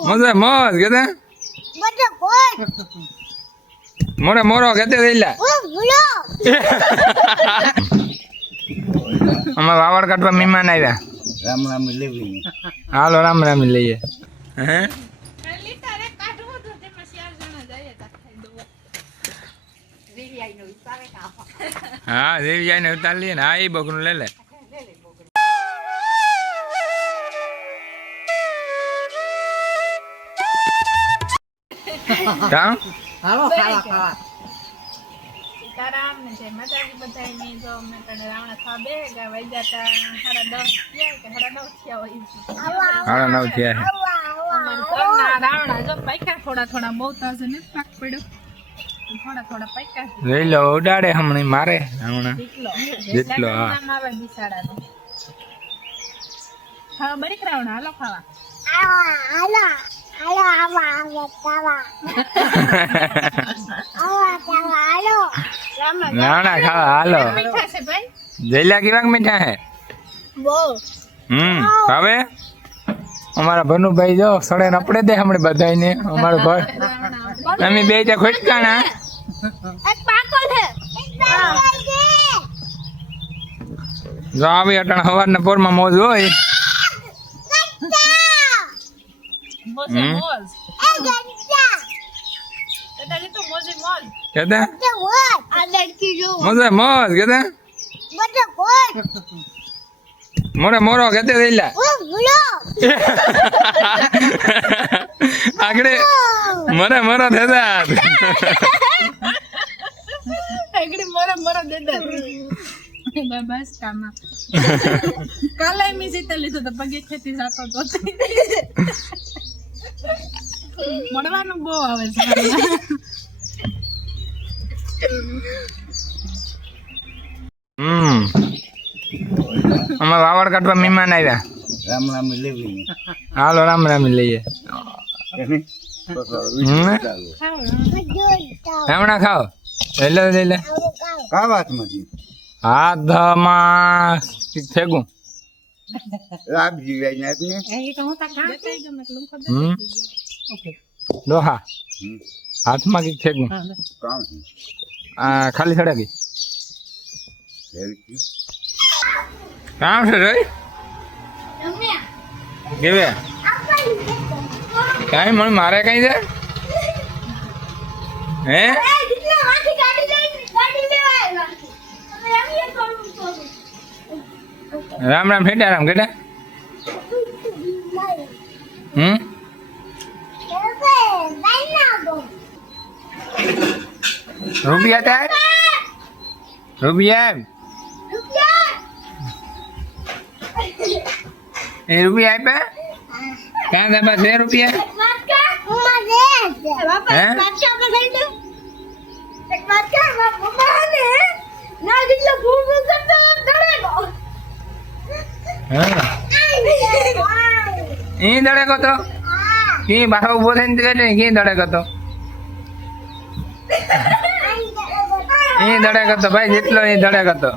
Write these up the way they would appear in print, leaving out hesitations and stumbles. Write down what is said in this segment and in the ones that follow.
મજા મોજ કેતે મોરે મોરો કેતે દેલા અમાર વાવડ કાઢવા મહેમાન આવ્યા રામ રામ લેવી હાલો રામ રામ લઈએ હે હા દેવી જાય ને ઉતાર લઈએ ને હા એ બકરું લે લે કામ હાલો ખાવા ખાવા સીતારામ ને જય માતાજી બધાને જો અમે કને રાવણા ખાવા બે ગયા વૈજા તા 9:30 કે 9:30 થયા હોય 9:30 થયા અમાર ઘરના રાવણા જો પાક્યા થોડા થોડા બહુ તાજે ને પાક પડ્યો થોડા થોડા પાક્યા લઈ લો ઉડાડે હમણે મારે હમણાં જેટલો હા નામ આવે બિસાડાનો હા બરીક રાવણા હાલો ખાવા નાના ખાવા હાલો મીઠા છે ભાઈ જઈલા કેવાક મીઠા હે બહુ હવે અમારા ભનુભાઈ જો સડે નપડે દે હમણે બધાઈને અમારું ઘર અમે બે ત્યાં ખોટકાણા એક પાકો છે જો આવી અટાણ સવારના પોરમાં મોજ હોય મોજે મોજ બેટાજી તો મોજે મોજ કેતા આ લડકી જો મજા મોજ કેતા મોરે મોરો કેતે દેલા આગળ મોરે મોરો દેતા એકડી મોરા મોરા દેતા બસ કામા કાલે મી સીતા લીધો તો પગે ખેતી સાતો તો મળવાનું બહુ આવે છે અમાર વાવડ કાઢવા મહેમાન આવ્યા રામ રામ લેવી હાલો રામ રામ લઈએ હમણાં ખાઓ એટલે લઈ લે કાવાતમાંથી હાથમાં ફેંકું રાખજી જાય ને ડોહા હાથમાં કઈક ફેંકું કામ આ ખાલી સડકી છે કામ છે રે કેવે કાંઈ મને મારે કઈ છે હે રામ રામ ઠેડા રામ કેટા રૂપિયા તાર રૂપિયા એ રૂપિયા આપ્યા ક્યાં દાબા છે રૂપિયા હે ઈ દડે કતો કી બાહો ઉભો થઈને બેઠે કી દડે કતો ઈ દડે કતો ભાઈ જેટલો ઈ દડે કતો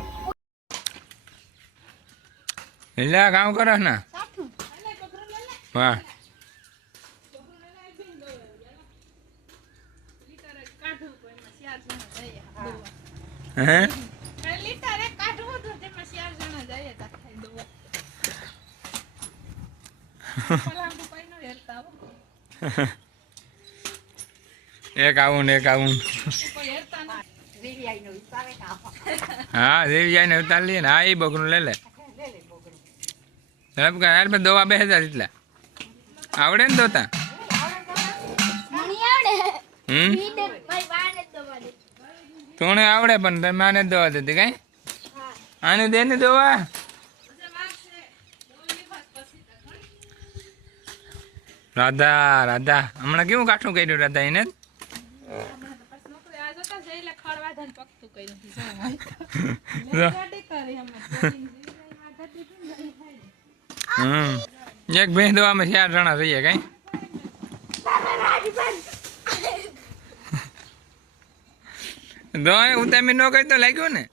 એટલે કામ કરો ને વાહ હે એક આવું ને એક આવું હા દેવી જાય ને ઉતાર લઈએ ને હા એ બકરું લે લે દવા 2000 એટલા આવડે ને દોતા તુણે આવડે પણ તમે આને દવા દેતી કઈ આને દે ને દવા રાધા રાધા હમણાં કેવું કાઠું કર્યું રાધા એને એક ભેંસ દવામાં 4 જણા થઈએ કઈ દવા ઉતામી ન કરી તો લાગ્યું ને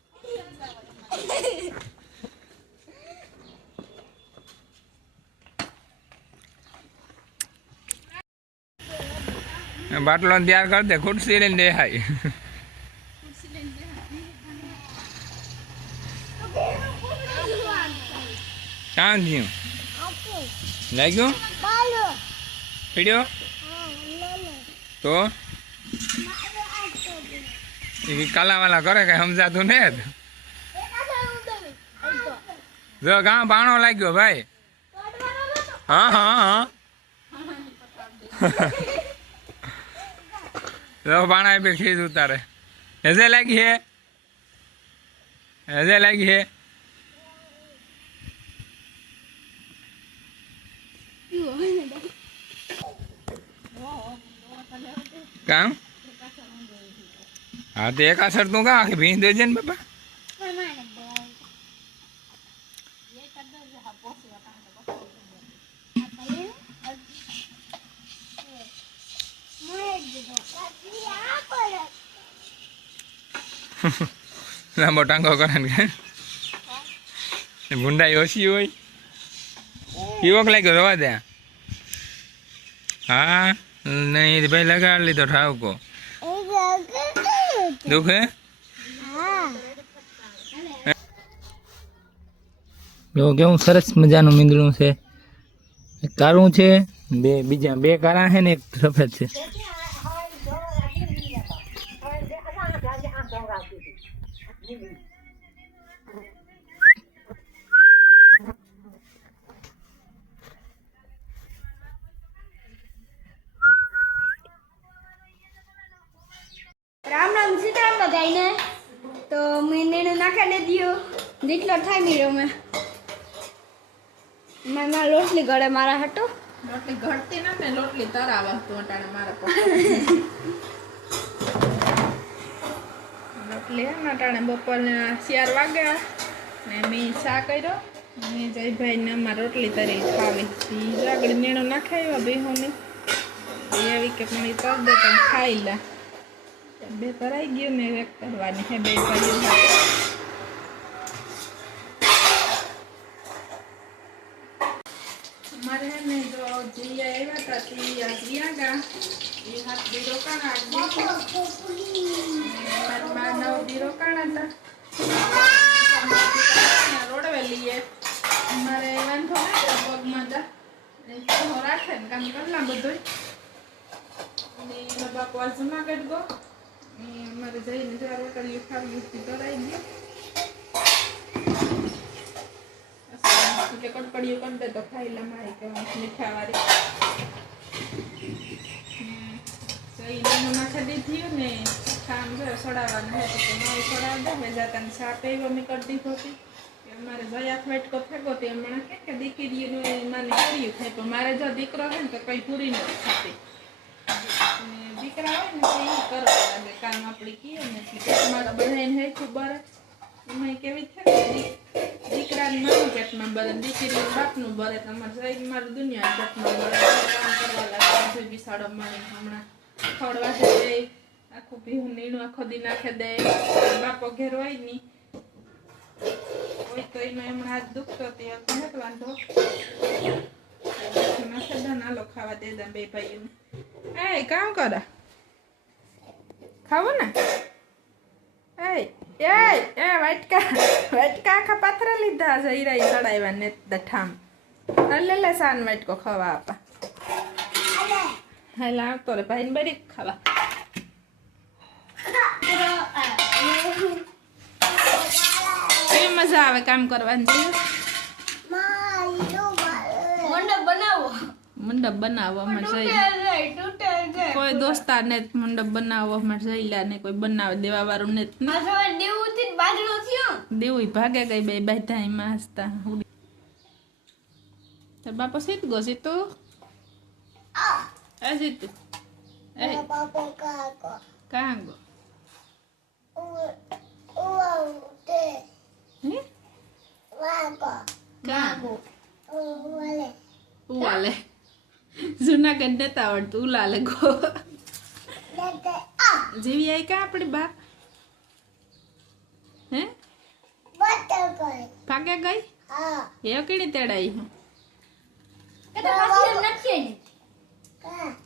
બાટલો તૈયાર કર દે, ખુરશી લઈને દેખાય. કામ થયું લાગ્યું પીડ્યો તો કાલાવાલા કરે કઈ સમજાતું ને. જો કાં બાણો લાગ્યો ભાઈ. હા હા હા જો બાણા એ ખીજ ઉતારે. હજે લાગી હે, હજે લાગી હે. કામ હા તો એક અસર તું કા આખી ભીંસ દેજે ને બાપા. લાંબો ટાંગો કરે ને ભૂંડાઈ ઓછી હોય. યુવક લાગ્યો રવા દે. હા નહીં ભાઈ લગાડ લીધો ઠાવકો. દુખે જો કેવું સરસ મજાનું મીંદડું છે. એક કાળું છે, બીજા બે કાળા છે ને એક સફેદ છે. રામ રામ સીતારામ બધાઈને. તો મેં નાખી દીધો જેટલો થાય મેં રમે મારા લોટલી ગળે મારા હટો રોટલી ઘડતી ને રોટલી તરાવા તું અટાણે મારા રોટલી અટાણે બપોરને 4 વાગ્યા ને મેં શા કર્યો ને જયભાઈ ને અમારે રોટલી તરી ખાવી. આગળ નીણો નાખાવ્યા બેહોને એવી કે પણ તર દે તો ખાઈ લા. બે તરાઈ ગયું ને એક કરવાની છે બે કર્યું. અમારે ને જો જીયા આવ્યા હતા ત્યાં ગયા એ હાથ બી રોકાણા મારા 9 બી રોકાણા હતા રોડવેલી અમારે વાંધો નથી પગમાં હતા રાખે ને કામ કરલા બધું. અને એના બાપુ આ જુનાગઢ ગયો અમારે જઈને 4 રોટલીઓ ખાવી કરાવી ગયો એટલે કડકડીઓ કરી દે તો ખાઈ લા મારી કે મીઠા વાળી જઈને નાખી દીધી ને ખામ જો સડાવવાનું હોય તો નવી સડાવ દે મેં જાતાને સાપ એવો મેં કરી દીધો હતી કે અમારે જયાત વાટકો ફેંકો તે હમણાં કે દીકરીનું માને કર્યું થાય પણ મારે જો દીકરો હોય ને તો કંઈ પૂરી નથી થતી. દીકરા હોય ને તો એ કરવા લાગે કામ આપણે કહીએ ને એટલે મારા બધાને હે ખબર એમાં કેવી થાય દીકરાની મારું પેટમાં બરે દીકરીનું બાપનું બરે તમારે સાહેબ મારું દુનિયા પેટમાં બરે કામ કરવા લાગે બિસાડો મારી હમણાં ખવડવા દે આખું ભીહું નીણું આખો દી નાખે દે બાપો ઘેર હોય નહીં હોય તો એમાં હમણાં હાથ દુખતો ત્યાં નથી વાંધો નાખે દે નાલો ખાવા દે દે બે ભાઈઓને. એ કામ કરે ખાવું ને એ વાટકા આખા પાથરા લીધા છે ઈરાઈ ચડાવ્યા ને ઠામ લે સાન વાટકો ખાવા આપા હા આવતો રે ભાઈ ને બરી ખાવા. કેવી મજા આવે કામ કરવાની. મંડપ બનાવો અમારે કોઈ દોસ્તાર ને મંડપ બનાવો અમારે જઈલા ને કોઈ બનાવે દેવા વાળું ને દેવું ભાગે ગઈ બે બેઠા એમાં હસતા. બાપા સીત ગો સીતુ એ સીતુ એ કાં ગો ઉવાલે જુનાગઢ નતા આવડતું ઉલાલે ગો જેવી આવી કા આપણી બાપ હે ભાગે ગઈ એ કેડી તેડાઈ કેતા પાછી એમ નથી આઈ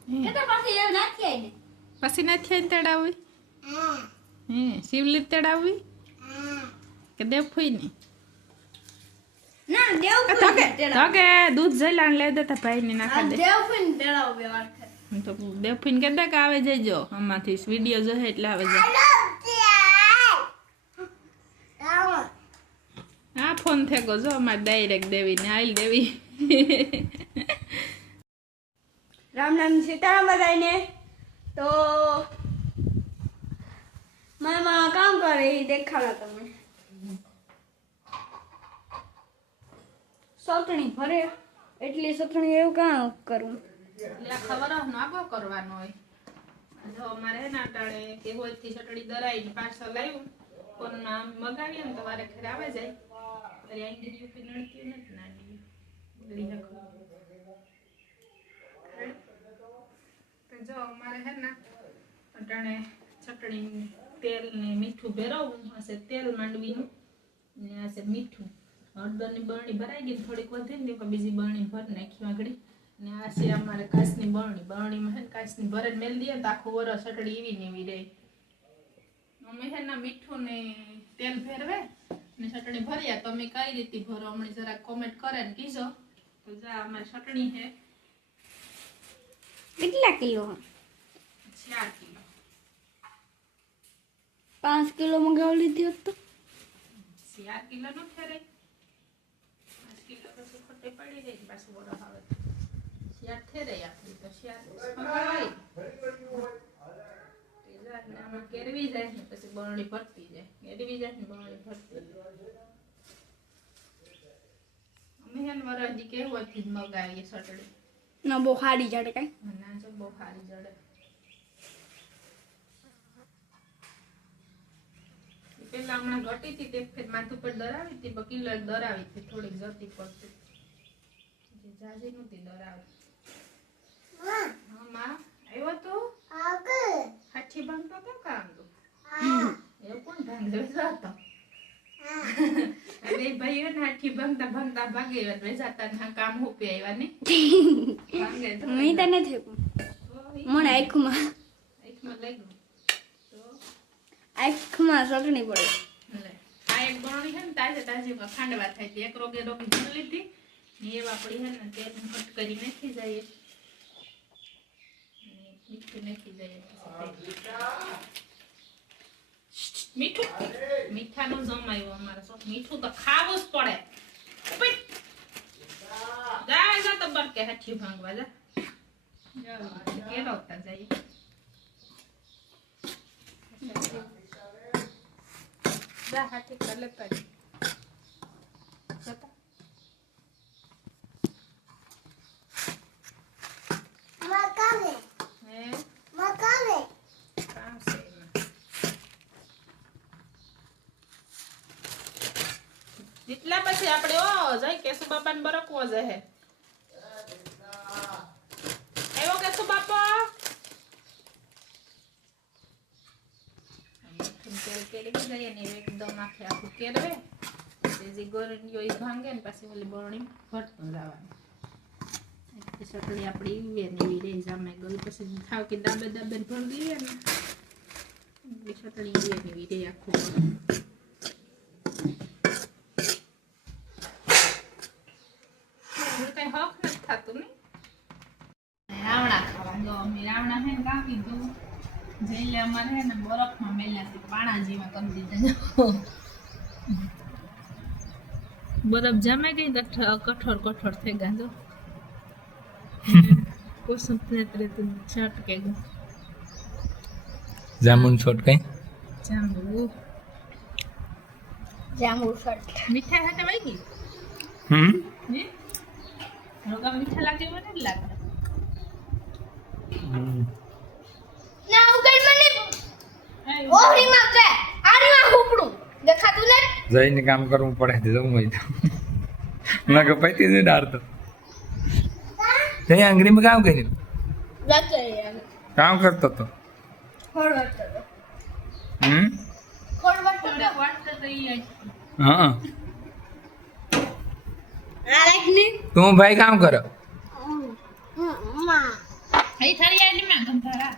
ને કેતા પાછી એમ નથી આઈ ને પછી નથી આઈને તેડાવવી હે શિવલી તેડાવવી કે દેવફુઈ ની ના દેવ તો કે દૂધ જઈલાણ લઈ દેતા ભાઈ ને નાખી દે દેવફુઈ તેડાવ બે વાર તો દેવફુઈ કે દે કે આવે જઈજો આમાંથી વિડીયો જોહે એટલે આવે જાય હા ફોન થેગો જો અમારે ડાયરેક્ટ દેવી ને આઈલ દેવી રામ રામ સીતારામ બધાને તો મામા કામ કરે એ દેખાડા તમને સતણી ભરે એટલી સતણી એવું કામ કરું એટલે ખબર નાગો કરવાનો હોય જો અમારે ના ટાળે કે હોય થી સટડી દરાઈને પાર્સલ આવ્યું કોણમાં મગાવીએ ને તો વારે ઘરે આવે જાય અરે આંગી યુપી નડતી નથી નાની બગડી નાખો તો જો અમારે હે ને અટાણે ચટણી તેલ ને મીઠું ભેરવવું હશે તેલ માંડવીનું ને હશે મીઠું હળદરની બરણી ભરાઈ ગઈ થોડીક વધી ને તો બીજી બરણી ભર નાખી આગળ ને આ છે અમારે કાચની બરણીમાં હે કાચની ભરે મેલ દઈએ તો આખું વરસ સટડી એવી ને એવી રહે અમે હે ને મીઠું ને તેલ ભેરવે ને ચટણી ભર્યા તો અમે કઈ રીતે ભરો હમણાં જરા કોમેન્ટ કરે ને કીજો તો જા અમારી ચટણી હે કેટલા કિલો 4 કિલો 5 કિલો મંગાવી લીધી હોત તો 4 કિલો નો ફેરે 5 કિલો પછી ખોટે પડી રહી પાછું વરસ આવે 4 ફેરે આપણી તો 4 મંગાવી આમાં કેરવી જાય ને પછી બરણી ભરતી જાય કેરવી જાય ને બરણી ભરતી અમે હેન વરદી કેવોથી મગાવીએ સટડી ના બહુ ખાડી જડે કઈ ના જો બહુ સારી જડે પેલા હમણાં ઘટી હતી તે ફેર માથું પર દરાવી હતી કિલો એક દરાવી હતી થોડીક જતી પડતી જે જાજી નહોતી દરાવી હા માં આવ્યો તો હાથી ભાંગતો તો કામ તો એવું કોણ ભાંગે જતો અરે ભાઈઓ ને હાથી ભાંગતા ભાંગતા ભાગે વેચાતા ના કામ હોપે આવ્યા ને ભાંગે તો મેં તને થયું મને આંખમાં લઈ ગયું તો આંખમાં સટણી પડે લે આ એક બરણી છે ને તાજી ખાંડવા થાય છે એક રોગે ભરી લીધી ને એવા પડી છે ને તેલ કટ કરી નાખી જાય મીઠું નાખી જાય મીઠું મીઠાનું જમાયું અમારે મીઠું તો ખાવું જ પડે જાય જા તો બરકે હાથી ભાંગવા જા કેળવતા જઈએ જા હાથી કલે કરી જતા કામ છે એમાં. જેટલા પછી આપણે ઓ જઈ કેશુ બાપાને બરકવો જશે એવો કેશુ બાપા તેલ કેરી જાય ને એકદમ આખે આખું કેરવે જે ગોરણીઓ ઈ ભાંગે ને પછી ઓલી બરણી ભરતું જવાનું સટડી આપણી ઈવે ને એવી રહી જામે ગઈ પછી થાવ કે દાબે દાબે ભરી દઈએ ને એ સટડી ઈવે ને એવી રહી આખું કઈ હક નથી થતું ને રાવણા ખાવા જો અમે રાવણા હે ને કામ કીધું જઈને અમારે હે ને બરફમાં મેલ્યા પાણા જેવા કરી દીધા બરફ જામાઈ ગઈ કઠોર કઠોર થઈ ગયા જો કોસમ તેત્રે તો છટ કે ગયો જામુન છોટ કઈ જાંબુ ફટ મીઠા હાટે વાગી હે રોગા મીઠા લાગે મને જ લાગે ના ઉગડ મને ઓહરી માં કે આરી માં હુપડું દેખાતું ને જઈને કામ કરવું પડે જવું હોય તો ના કે પૈતી જ ડારતો તે આંગળીમાં કામ કર્યું જાતે કામ કરતો તો ખોડવટ થોડે વાટતો તો ઈ હા આ લાગની તું ભાઈ કામ કરો માં હઈ થારી આલી માં ગંધારા